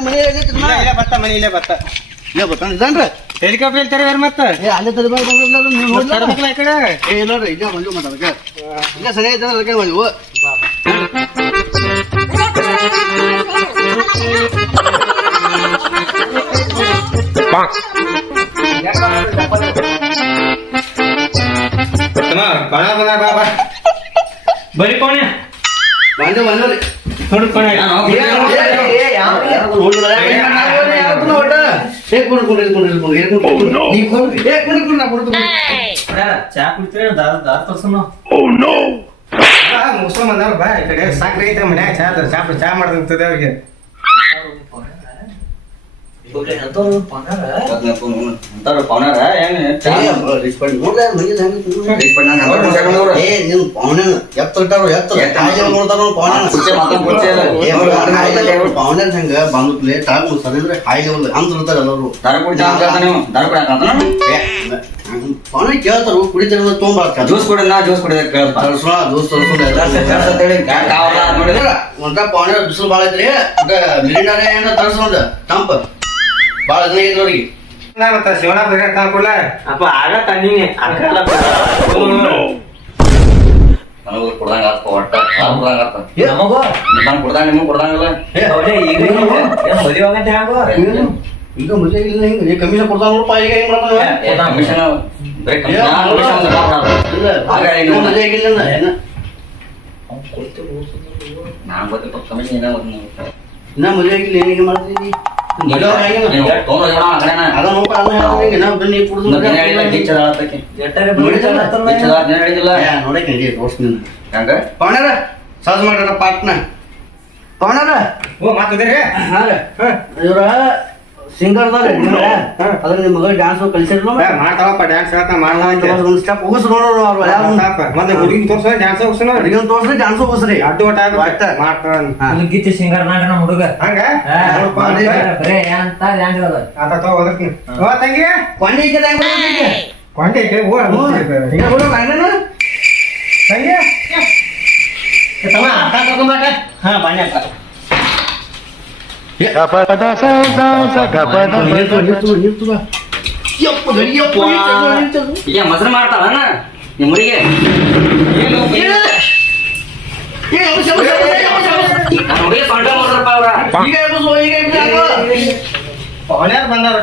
ಮನೆ ಬತ್ತ ಮನೆ ಇಲ್ಲೇ ಬತ್ತ ಇಲ್ಲ ಬರ್ತಾನೆ ಹೆಲಿಕಾಪ್ಟರ್ ತರಬೇರ ಮತ್ತ ಅಲ್ಲೇ ತರಬೇಕು ನೀವು ತರಬೇಕಲ್ಲ ಈ ಕಡೆ ಏ ನೋಡ್ರಿ ಇಲ್ಲ ಬಂದು ಮಾತಾಡಕ್ಕೆ ಇಲ್ಲ ಸರಿ ಐತೆ ಅದಕ್ಕೆ ಬಂದ್ವು ಬರೀ ಕೋಣ ಬಂದವ್ರಿ ನೋಡಿ ಕೋಣ ಚಾ ಕುಡಿತೀರ ದಾರ ತರ್ಸನ ಮುಸ್ಲಿಮ್ ಅಂದಾರ ಬಾ ಈ ಕಡೆ ಸಾಕ್ರಿ ಐತೆ ಮನ್ಯಾಗ ಚಾ ಮಾಡ್ದಂತದೆ ಅವ್ರಿಗೆ ಬಂದ್ಲೆ ಟಾಕ್ ಸರಿದ್ರೆ ಹೈ ಲೆವೆಲ್ ಅಂತಿರ್ತಾರೆ ಎಲ್ಲರೂ ಪವನ ಕೇಳ್ತಾರ ಕುಡಿತಾರ ತೊಗೊಂಬಾರ ಜ್ಯೂಸ್ ಕುಡಿದ ಜ್ಯೂಸ್ ಕುಡಿದ ಒಂದ ಪವನ ಬಿಸಿಲು ಬಾಳ ಐತ್ರಿ ಮಿರಿಂಡಾರ ಏನ ತರ್ಸೋದ ತಂಪ ಬಾಳ ಜನ ಐತ್ರಿ ಮತ್ತ ಶಿವನ ಕೊಡ್ಲ ಅಪ್ಪ ಆಗ ತಂದಿನಿ ನನಗೂ ಕುಡ್ದಂಗ ಆತ ಒಟ್ಟ ಕುಡ್ದಂಗ ಆತ ನಾನು ಕುಡ್ದಂಗ ನಿಮ್ಗೆ ಕುಡ್ದಂಗಲ್ಲ ಈಗ ಮದುವೆ ಇಲ್ಲ ಹಿಂಗ ಕಮಿಷನ್ ಕೊಡ್ತಾನ ನೋಡಪ್ಪ ಈಗ ಹೆಂಗ್ ಮಾಡ್ತಾನ ಮದುವೆ ಆಗಿಲ್ಲ ನಾನ್ ಗೊತ್ತಿಪ್ಪ ಕಮಿಷನ್ ಇನ್ನ ಮದುವೆ ಆಗಿಲ್ಲ ಏನ್ ಮಾಡ್ತಿದ್ದಿ ಅದ ನೋಡ್ಪ ನೋಡಕ್ಕೆ ತೋರ್ಸ್ತೀನಿ ಪವನರ ಸಾಜ್ ಮಾಡ್ಯಾರ ಪಾಟ್ನ ಪವನರ ಓ ಮಾತುದ್ರಿ ಇವ್ರ ಸಿಂಗರ್ದಾಗ ಅದ್ರ ನಿಮ್ ಮಗ ಡ್ಯಾನ್ಸ್ ಕಲಿಸಿರ್ಲ ಮಾಡ್ತಾವಪ್ಪ ಡ್ಯಾನ್ಸ್ ಹೇಳ್ತಾ ಮಾಡ್ತಾವ ಒಂದ್ ಸ್ಟೆಪ್ ಹೋಗಿಸ್ ನೋಡೋರು ಮತ್ತೆ ಹುಡುಗಿನ ತೋರ್ಸ ಡ್ಯಾನ್ಸ್ ಹೋಗ್ಸನ ಹುಡುಗಿನ ತೋರ್ಸ್ರಿ ಡ್ಯಾನ್ಸ್ ಹೋಗಿಸ್ರಿ ಅಡ್ಡು ಒಟ್ಟ ಮಾಡ್ತಾರ ಗೀತೆ ಸಿಂಗರ್ ನಾಟಕ ಹುಡುಗ ಹಂಗ ಬರೇ ಅಂತ ಆತ ತಗೋ ಓದಕ್ನಿ ಓ ತಂಗಿ ಕೊಂಡಿ ಕೊಂಡೆ ಓ ತಂಗಿ ತಮ್ಮ ಅಕ್ಕ ಕರ್ಕೊಂಬಾಟ ಹಾ ಬನ್ನಿ ಅಕ್ಕ ಈಗ ಮೊಸರು ಮಾಡ್ತಾವ ನಿಮ್ಮ ಊರಿಗೆ ಹುಡುಗಿ ಸೊಂಟ ಮೊಸರಪ್ಪ ಅವ್ರ ಪವನ್ಯಾರ ಬಂದಾರ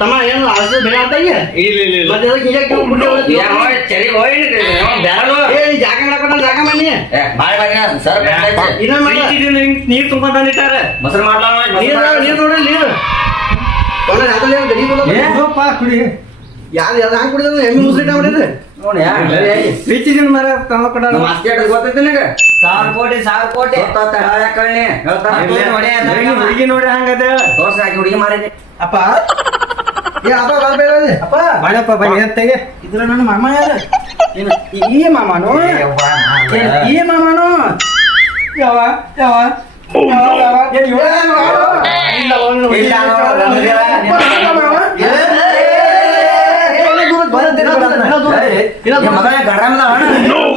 ತಮ್ಮ ಏನು ಅಷ್ಟು ಬೆಳೆ ಅಂತ ಇಲ್ಲ ಜಾಗ ಮನಿ ನೀರ್ ತುಂಬ ತಂದಿಟ್ಟಾರ ಮೊಸರು ಮಾಡ್ತಾವ ನೀರ್ ನೋಡ್ರಿ ನೀರು ಕುಡಿ ಯಾರು ಹಂಗೆ ಕುಡಿದ್ರೆ ಎಮ್ಮಿ ಮುಸ್ಲಿಟ್ ಆಗ್ಬಿಟ್ಟಿದ್ರೆ ನೋಡಿ ಪ್ರೀತಿದಿನ ಮರ ತಮ್ಮ ಕಡ ಗೊತ್ತೈತಿ ನಿನಗೆ 1000 ಕೋಟಿ ಹುಡುಗಿ ನೋಡಿ ಹಂಗದ ತೋರ್ಸಿ ಹಾಕಿ ಹುಡುಗಿ ಮಾರಿದೆ ಅಪ್ಪ ಅಪ್ಪ ಮಾಡಪ್ಪ ಬನ್ನಿ ತೆಗೆ ಇದ್ರ ನನ್ನ ಮಾಮ ಯಾರ ಈ ಮಾಮನು ಈ ಮಾಮನು ಯಾವ ಯಾವ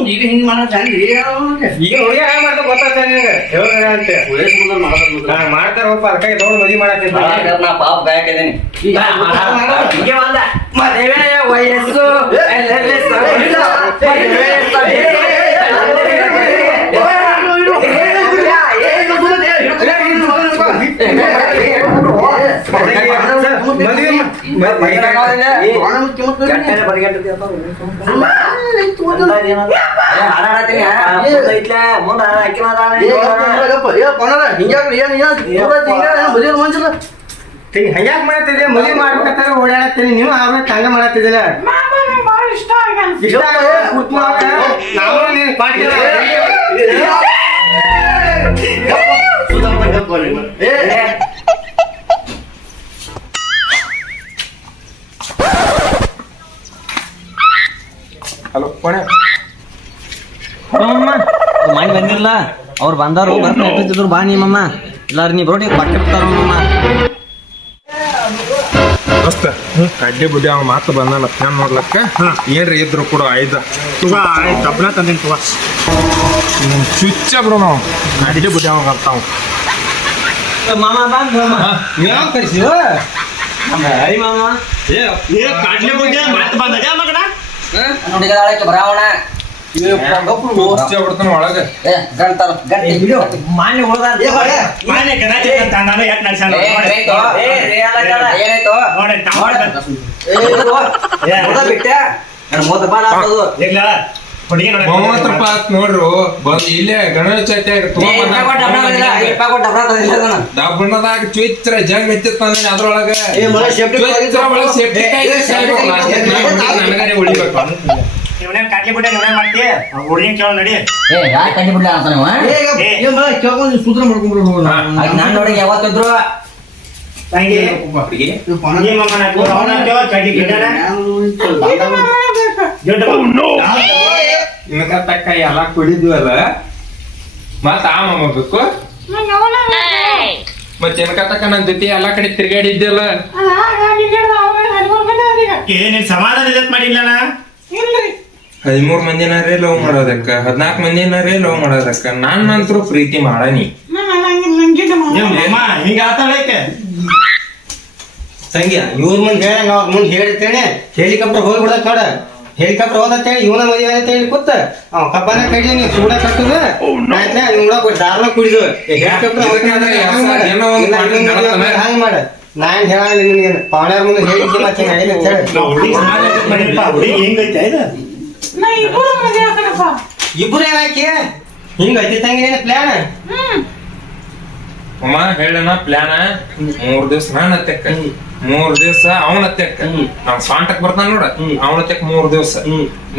ಈಗ ಹಿಂಗ್ ಮಾಡೋ ಈಗ ಹುಡುಗಿ ಹ್ಯಾಂಗ ಮಾಡ್ತಾ ಗೊತ್ತಾಗ್ತಾನೆ ಮಾಡ್ತಾರಪ್ಪ ಅದಕ್ಕಾಗಿ ದೊಡ್ಡ ಮದುವೆ ಮಾಡಕ್ಕೆ ನಾ ಪಾಪ ಗಾಯಕ ಇದೀನಿ ವಯಸ್ಸು ಹಂಗ್ಯಾಕ್ ಮಾಡತ್ತಿದ್ದೆ ಮದುವೆ ಮಾಡ್ಬೇಕಂತ ಓಡಾಡತ್ತೀನಿ ನೀವು ಆಮೇಲೆ ಹಂಗ ಮಾಡತ್ತಿದ್ದಿಲ್ಲ ಇಷ್ಟ ನಾವು ನೀನು ಹಲೋ ಮಾಡಿ ಬಂದಿರಲ್ಲ ಅವ್ರು ಬಂದಾರು ಬರ್ತಿದ್ರು ಬಾ ನಿಮ್ಮಮ್ಮ ಎಲ್ಲಾರು ನೀ ಬರೋಡಿ ಪಕ್ಕ ಬಿಡ್ತಾರ ಮಸ್ತ ಕಡ್ಲಿ ಬುಡ್ಡಿ ಅವ ಮಾತು ಬಂದಾನ ಫ್ಯಾನ್ ನೋಡ್ಲಕ್ಕ ಏನ್ರಿ ಇದ್ರು ಕೂಡ ಐದ ಡಬ್ಬನ ತಂದಿನಿ ತುಗ ಚುಚ್ಚ ಬಿಡು ನಾವು ಕಡ್ಲಿ ಬುಡ್ಡಿ ಅವಾಗ ಬರ್ತಾವ ಮಾಮ ಬಂದ್ ಯಾವ ಕರ್ಸಿವ ಹರಿ ಮಾಮ ಏ ಕಾಡ್ಲೆ ಬುಡ್ಡೆ ಮತ್ತೆ ಬಂದ ಮಗನ ನುಡಿಗಳಾಳಕ್ಕೆ ಬರಾವಣ ಚುಚ್ಚ ಬಿಡ್ತಾನ ಒಳಗ ಏ ಗಂಟಲ ಗಂಟೆ ಮಾನ್ಯ ಉಳ್ದಾರ ಮಾನೆ ಗಣಾಚೆ ಅಂತ ನಾನು ಯಾಕೆ ನಡ್ಸಣ ಏನಾಯ್ತು ನೋಡಿ ಬಿಟ್ಟೆ ನನ್ನ ಮೂವತ್ತು ಬಾಳ ಹಾಕೋದು ಇಲ್ಲ ಹುಡುಗಿ ನೋಡಿ 30 ರೂಪಾಯಿ ಆತ್ ನೋಡ್ರು ಬಂದ್ ಇಲ್ಲೇ ಗಣೇಶ ಚೌತಿಯಾಗ ಡಬ್ಬಣ್ಣದಾಗ ಚುಚ್ರ ಜಂಗ್ ಎತ್ತಿತ್ತಂದ್ರೆ ಅದ್ರೊಳಗ ನನಗಾರೆ ಉಳಿಬೇಕು ಇವನೇನ್ ಕಾಟ್ಲಿ ಬಿಟ್ಟೆ ಇವನೇ ಮಾಡ್ತಿ ಹುಡುಗಿನ ಕೇಳ ನಡಿ ಏ ಯಾಕೆ ಕಂಡು ಬಿಡ್ಲ ಅಂತ ನೀವು ಕೇಳ್ಕೊಂಡು ಸೂತ್ರ ಮಾಡ್ಕೊಂಡ್ಬಿಡ್ಬೋದು ನಾನು ನೋಡಿ ಯಾವತ್ತಿದ್ರು ತಂಗಿ ಈ ಮಮ್ಮನ ಅವನ ಕೇಳ ಕಡ್ಡಿ ಗಿಡನ ಇನ್ಕ ತಕ್ಕ ಎಲ್ಲ ಕುಡಿದ್ವಲ್ಲ ಮತ್ತ ಆ ಮಾಮ ಬೇಕು ಮತ್ ಇನ್ಕ ತಕ್ಕ ನನ್ ಜೊತೆ ಎಲ್ಲಾ ಕಡೆ ತಿರ್ಗಾಡಿದ್ದಲ್ಲ ಏನೇನ್ ಸಮಾಧಾನ ಇದತ್ ಮಾಡಿಲ್ಲಣ್ಣ 13 ಮಂದಿನಾರೇ ಲವ್ ಮಾಡೋದಕ್ಕ 14 ಮಂದಿನಾರೇ ಲವ್ ಮಾಡೋದಕ್ಕ ನಾನ್ ನಂತರ ಪ್ರೀತಿ ಮಾಡನಿ ಹಿಂಗ ಆತಾಳೈತೆ ತಂಗಿಯ ಇವ್ರ ಮುಂದೆ ಹೇಳಂಗ ಅವ್ರ ಮುಂದೆ ಹೇಳಿರ್ತೇನೆ ಹೆಲಿಕಾಪ್ಟರ್ ಹೋಗ್ಬಿಡಕ್ ನೋಡ ಹೆಲಿಕಾಪ್ಟರ್ ಹೋದಂತೇಳಿ ಇವನ ಮದುವೆ ಅಂತೇಳಿ ಕೂತ ಅವ್ ಕಬ್ಬನ ಕಡಿ ನೀವು ಸೂಡ ಕಟ್ಟುದು ಆಯ್ತಾ ಇವ್ನ ದಾರ್ನ ಕುಡಿದು ಹೆಲಿಕಾಪ್ಟರ್ ಹಂಗ ಮಾಡ ನಾನ್ ಹೇಳಲ್ಲ ನಿನ್ಗೆ ಪಾವಣ್ಯಾರ ಮುಂದೆ ಹೇಳಿದ್ದೆ ಮತ್ತೆ ಹೆಂಗೈತೆ ಇಬ್ರು ಏನಾಕಿ ಹಿಂಗೈತಿ ತಂಗಿ ಪ್ಲಾನ್ ಅಮ್ಮ ಹೇಳನ ಪ್ಲಾನ 3 ದಿವ್ಸ ನಾನ್ ಹತ್ತೆಕ್ಕ 3 ದಿವ್ಸ ಅವನ ಹತ್ತೆಕ್ಕ ನಾವ್ ಸ್ವಾಂಟಕ್ ಬರ್ತಾನ ನೋಡ ಅವನ ಹತ್ತೆಕ್ 3 ದಿವ್ಸ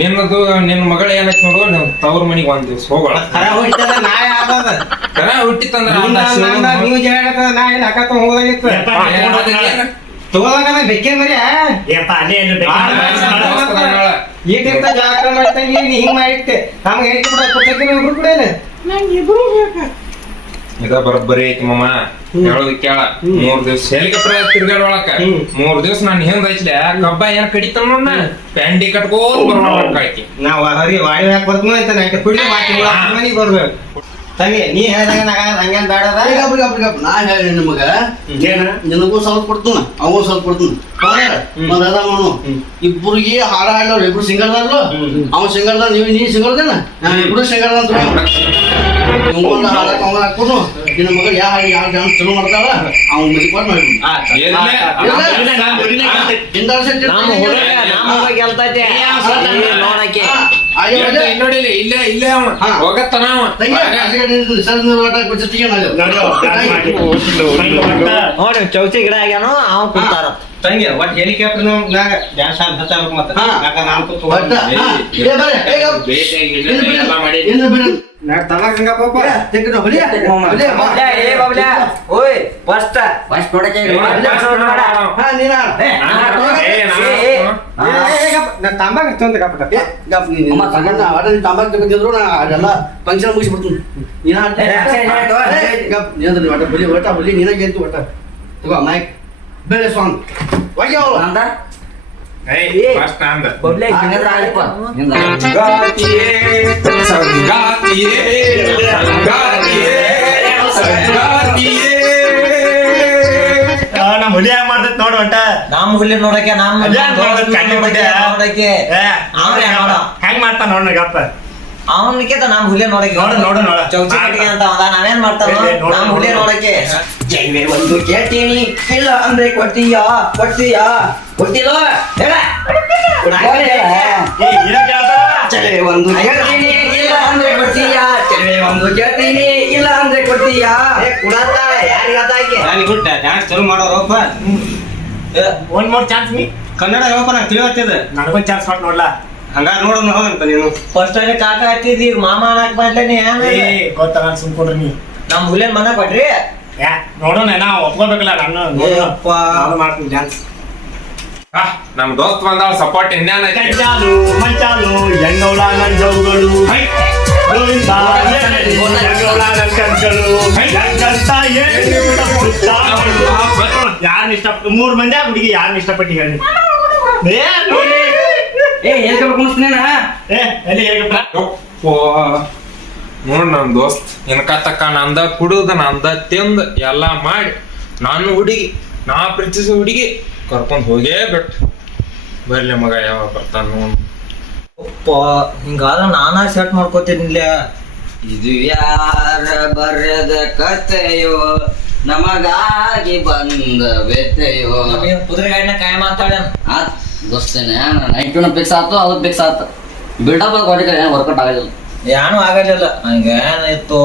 ನಿನ್ನದು ನಿನ್ ಮಗಳ ಏನೈತಿ ನೋಡು ನಾವ್ ತವ್ರ ಮನಿಗ್ 1 ದಿವ್ಸ ಹೋಗೋಣ ಕರ ಹೊಡಿತದ ನಾಳೆ ಆಗೋದ ಕರ ಹುಟ್ಟಿತ್ತಂದ್ರ ನೀವು ಜಗಳ ನಾಳೆ ಹಾಕತ್ತ ಹೋಗೋದಾಗಿತ್ತು ತಗೋದಾಗ ಬೆಕ್ಕೇನ್ ಮರಿ ಈಟಿಂತ ಜಾಗ ಮಾಡ್ತಂಗಿ ನೀ ಹಿಂಗ್ ಮಾಡಿಟ್ಟೆ ನಮ್ಗೆ ಹೇಳ್ಕೊಬಿಡ ಇಬ್ರು ಕೂಡ ಇದ ಬರೋಬ್ಬರಿ ಐತಿ ಮಮ್ಮ ಹೇಳೋದ್ ಕೇಳ 3 ದಿವ್ಸ ಹೆಲಿಕಾಪ್ಟರ್ ತಿರ್ಗಾಡೊಳಕ 3 ದಿವ್ಸ ನಾನು ಹೆಂಗ್ ಐತ್ಲೆ ಕಬ್ಬ ಏನ್ ಕಡಿತಾನ ನೋಡ ಪ್ಯಾಂಡಿ ಕಟ್ಕೋತ ಬರೋಳಕ ಐತಿ ನಾವ್ ಹರಿ ವಾಡಿ ಹಾಕಿ ಬರ್ತೀನಿ ಅಂತ ನೈಟ್ ಕುಡಿ ಮಾತಿ ಮನಿಗೆ ಬರ್ಬೇಕು ತಂಗಿ ನೀ ಹೇಳ್ದಂಗ ಹಂಗೇನ್ ಬೇಡದ ನಾ ಹೇಳಿ ನಿಮಗ ನಿನಗೂ ಸ್ವಲ್ಪ ಕೊಡ್ತನ ಅವನು ಸ್ವಲ್ಪ ಕೊಡ್ತನ ಅದ ಮಾಡು ಇಬ್ಬರಿಗೆ ಹಾಡ ಹಾಡವ್ರು ಇಬ್ರು ಸಿಂಗಲ್ ಅಲ್ಲ ಅವ ಸಿಂಗಲ್ ನೀ ಸಿಂಗಲ್ದೇನ ಇಬ್ರು ಸಿಂಗಲ್ ಅಂತ ಇವ್ಕೊಂಡ ಹಾಡಕ್ ಅವನ ಹಾಕ್ಬಿಡು ನಿನ್ನ ಮಗ ಯಾವ ಡ್ಯಾನ್ಸ್ ಚಲೋ ಮಾಡ್ತಾವ ಅವ್ನ ಮದಿ ಕೊಟ್ಟು ನೋಡಿಲ್ಲ ಇಲ್ಲೇ ಇಲ್ಲೇ ಅವ ಹೋಗತ್ತಾನ ಅವ ನೋಡಿ ಚೌಚಿ ಗಿಡ ಆಗ್ಯಾನು ಅವ್ ಕುಂತಾರ ತಂಗಿ ಒಟ್ ಹೆಲಿಕಾಪ್ಟರ್ ಡ್ಯಾನ್ಸ್ ಅಂತ ಹಚ್ಚಬೇಕು ಮತ್ತೆ ನಾನು ಎಲ್ಲ ಮಾಡಿ ಓಯ್ ಫಸ್ಟ್ ಫಸ್ಟ್ ನೋಡಕ್ಕೆ ತಾಂಬಾಗ ತಂದ ಕಪಟ ತಾಂಬಾಕ್ ತಗೊಂಡಿದ್ರು ನಾ ಅದೆಲ್ಲ ಫಂಕ್ಷನ್ ಮುಗಿಸ್ಬಿಡ್ತೀನಿ ಬಲಿ ಒಟ್ಟ ಬಲಿ ನೀನ ಗೆಲ್ತು ಒಟ್ಟ ತಗೋ ಮೈಕ್ ಬೇಳೆ ಸಾಂಗ್ ಹೋಗಿ ಅವಳು ಅಂದ ಫಸ್ಟ್ ಅಂದ ಪಬ್ಲಿಕ್ ಸಂಗಾತಿಯೇ ಸಂಗಾತಿಯೇ ಸಂಗಾತಿಯೇ ಸಂಗಾತಿಯೇ ನಮ್ಮ ಹುಲಿ ಹ್ಯಾಂಗ ಮಾಡ್ತೈತ್ ನೋಡು ಒಟ್ಟ ನಮ್ಮ ಹುಲಿ ನೋಡಕ್ಕೆ ನಮ್ಮ ನೋಡಕ್ಕೆ ಹೆಂಗ್ ಮಾಡ್ತಾನ ನೋಡ್ ಗಪ್ಪ ಅವನಿಗೆ ನಮ್ಮ ಹುಲಿ ನೋಡಕ್ಕೆ ನೋಡು ಚೌಚಿ ಕಟ್ಟಿಗೆ ಅಂತ ಅದ ನಾವೇನ್ ಮಾಡ್ತಾನ ನಮ್ಮ ಹುಲಿ ನೋಡಕ್ಕೆ ಜೈವೇ ಒಂದು ಕೇಳ್ತೀನಿ ಇಲ್ಲ ಅಂದ್ರೆ ಕೊಡ್ತೀಯಾ ಕೊಡ್ತಿಲ್ಲ ಹೇಳ ಚಲವೇ ಒಂದು ಕೇಳ್ತೀನಿ ಇಲ್ಲ ಅಂದ್ರೆ ಕೊಡ್ತೀಯಾ ಚಲವೇ ಒಂದು ಕೇಳ್ತೀನಿ ಇಲ್ಲ ಅಂದ್ರೆ ಕೊಡ್ತೀಯಾ ಕುಡತ್ತ ಯಾರಿಗಾತಾಕೆ ಡ್ಯಾನ್ಸ್ ಚಲೋ ಮಾಡೋರಪ್ಪ ಒಂದ್ ಮೂರ್ ಚಾನ್ಸ್ ನೀ ಕನ್ನಡ ಹೇಳಪ್ಪ ನಂಗೆ ತಿಳಿವತ್ತಿದ ನನಗೊಂದ್ ಚಾನ್ಸ್ ಕೊಟ್ಟು ನೋಡ್ಲಾ ಹಂಗಾರ ನೋಡೋಣ ಹೋಗಂತ ನೀನು ಫಸ್ಟ್ ಅಲ್ಲಿ ಕಾಕ ಹತ್ತಿದ್ದಿ ಈಗ ಮಾಮ ಅನ್ನಕ್ ಮಾಡ್ಲೇನಿ ಗೊತ್ತಾಗ ಸುಮ್ಕೊಡ್ರಿ ನೀ ನಮ್ ಹುಲಿಯನ್ ಮನ ಕೊಟ್ರಿ ನೋಡೋಣ ನಾವು ಒಪ್ಕೋಬೇಕಲ್ಲ ನಾನು ಮಾಡ್ತೀನಿ ಡ್ಯಾನ್ಸ್ ನಮ್ ದೋಸ್ತ್ ಬಂದಾಳ ಸಪೋರ್ಟ್ ಇನ್ನೇನ ಮಂಚಾಲು ಹೆಂಗೌಳ ನಂಜವುಗಳು ಯಾರನ್ನ ಇಷ್ಟಪಟ್ಟು 3 ಮಂದಿ ಹುಡುಗಿ ಯಾರನ್ನ ಇಷ್ಟಪಟ್ಟು ಹೇಳಿ ಹೇಳ್ಕೊಬೇಕು ಕುಣಿಸ್ತೀನ ಎಲ್ಲಿ ಹೇಗಪ್ಪ ನೋಡ್ ನನ್ ದೋಸ್ತ್ ಇನ್ಕತ್ತಕ್ಕ ನಂದ ಕುಡುದ ನಂದ ತಿಂದ ಎಲ್ಲಾ ಮಾಡಿ ನಾನು ಹುಡುಗಿ ನಾ ಪ್ರೀತಿಸೋ ಹುಡುಗಿ ಕರ್ಕೊಂಡ್ ಹೋಗೇ ಬಿಟ್ಟು ಬರ್ಲಿ ಮಗ ಯಾವಾಗ ಬರ್ತಾನ ನೋಡ್ ಹಿಂಗಾದ್ರೆ ನಾನಾ ಸೆಟ್ ಮಾಡ್ಕೋತಿದ್ನಿಲ್ಲ ಇದು ಯಾರ ಬರೆದ ಕಥೆಯೋ ನಮಗಾಗಿ ಬಂದ ವ್ಯಥೆಯೋ ಕುದುರೆ ಗಾಡಿನ ಕಾಯ ಮಾತಾಡ ದೋಸ್ತೇನೆ ನೈಟ್ನ ಫಿಕ್ಸ್ ಆಯ್ತು ಅದು ಫಿಕ್ಸ್ ಆಯ್ತು ಬಿಲ್ಡಪ್ ಕೊಟ್ಟಿದ್ರೆ ಏನು ವರ್ಕೌಟ್ ಆಗೋದಿಲ್ಲ ಏನು ಆಗಲಿಲ್ಲ ಹಂಗೆ ಏನಾಯ್ತು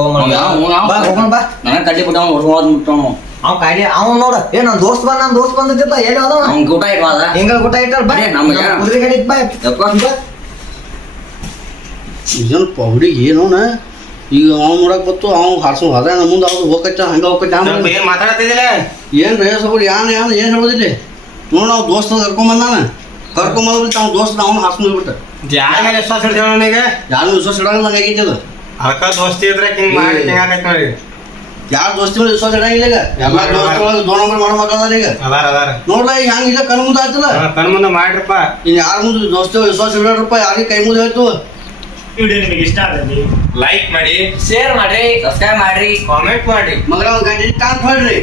ಬಾ ನನಗೆ ಕಡ್ಡಿ ಬಿಟ್ಟು ಅವ್ನು ಹೊಡ್ಕೊಂಡು ಮುಟ್ಟವನು ಅವ್ ಕಾಡಿ ಅವ್ನು ನೋಡ ಏ ನನ್ ದೋಸ್ತ್ ಬಂದಿದ್ದ ಎಲ್ಲಿ ಅದ ಅವ್ನು ಊಟ ಇಟ್ವಾದ ಹಿಂಗ ಊಟ ಇಟ್ಟಾರ ಬರೀ ನಮ್ಗೆ ಕುದುರೆ ಗಾಡಿ ಬಾ ಏನಪ್ಪ ಹುಡುಗಿ ಏನೋನ ಈಗ ಅವ್ನು ನೋಡಕ್ ಬತ್ತು ಅವ್ನು ಹಾಡ್ಸೋ ಅದ ನಮ್ಮ ಮುಂದೆ ಅವ್ರು ಹೋಗತ್ತ ಹಂಗ ಹೋಗತ್ತ ಏನ್ ಮಾತಾಡ್ತಿದಿಲ್ಲ ಏನ್ ರೇಸಗಳು ಏನ್ ಹೇಳೋದಿಲ್ಲ ನೋಡ್ ನಾವು ದೋಸ್ತ ಕರ್ಕೊಂಬಂದಾನ ಕರ್ಕೊಂಬಂದ್ಬಿಟ್ಟು ಅವ್ನ ದೋಸ್ತ ಅವ್ನು ಹಾಸ್ಕೊಂಡು ಹೋಗ್ಬಿಟ್ಟ ಯಾರ ಮೇಲೆ ವಿಶ್ವಾಸ ಇಡ್ತೇವ ನನಗೆ ಯಾರು ವಿಶ್ವಾಸ ಇಡಂಗಿಲ್ಲ ನಂಗೆ ಆಗೈತಿ ಅದು ಅದಕ್ಕ ದೋಸ್ತಿ ಇದ್ರೆ ಹಿಂಗ್ ಮಾಡಿ ಹಿಂಗ್ ಆಗೈತ್ ನೋಡಿ ಯಾರು ದೋಸ್ತಿ ಮೇಲೆ ವಿಶ್ವಾಸ ಇಡಂಗಿಲ್ಲ ಈಗ ಎಲ್ಲ ದೋಸ್ತ ಒಳಗೆ 2 ನಂಬರ್ ಮಾಡೋ ಮಕ್ಕಳದಾರ ಈಗ ಅದಾರ ನೋಡ್ಲ ಈಗ ಹಂಗಿಲ್ಲ ಕಣ್ ಮುಂದೆ ಆಯ್ತಲ್ಲ ಕಣ್ ಮುಂದೆ ಮಾಡ್ರಪ್ಪ ಇನ್ ಯಾರ ಮುಂದೆ ದೋಸ್ತಿ ವಿಶ್ವಾಸ ಇಡೋರಪ್ಪ ಯಾರಿಗೆ ಕೈ ಮುಂದೆ ಹೋಯ್ತು ವಿಡಿಯೋ ನಿಮಗೆ ಇಷ್ಟ ಆದಲ್ಲಿ ಲೈಕ್ ಮಾಡಿ ಶೇರ್ ಮಾಡ್ರಿ ಸಬ್ಸ್ಕ್ರೈಬ್ ಮಾಡ್ರಿ ಕಾಮೆಂಟ್ ಮಾಡಿ ಮಗಳ ಒಂದು ಗಂಟೆ ಕಾಂತ ಹೊಡ್ರಿ